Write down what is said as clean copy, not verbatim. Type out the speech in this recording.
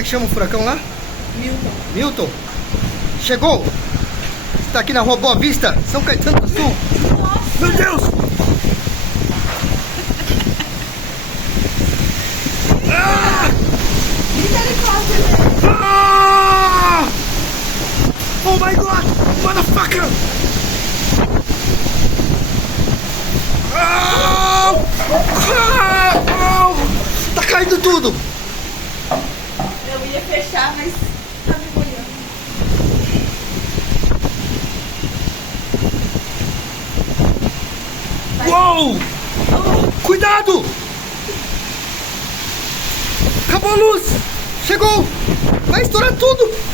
Como é que chama o furacão lá? Milton. Milton. Chegou. Está aqui na rua Boa Vista, São Caetano do Sul. Nossa. Meu Deus. Misericórdia, gente. Ah! Oh my God, motherfucker! Ah! Ah! Tá caindo tudo! Eu ia fechar, mas tá me molhando. Uou! Cuidado! Acabou a luz! Chegou! Vai estourar tudo!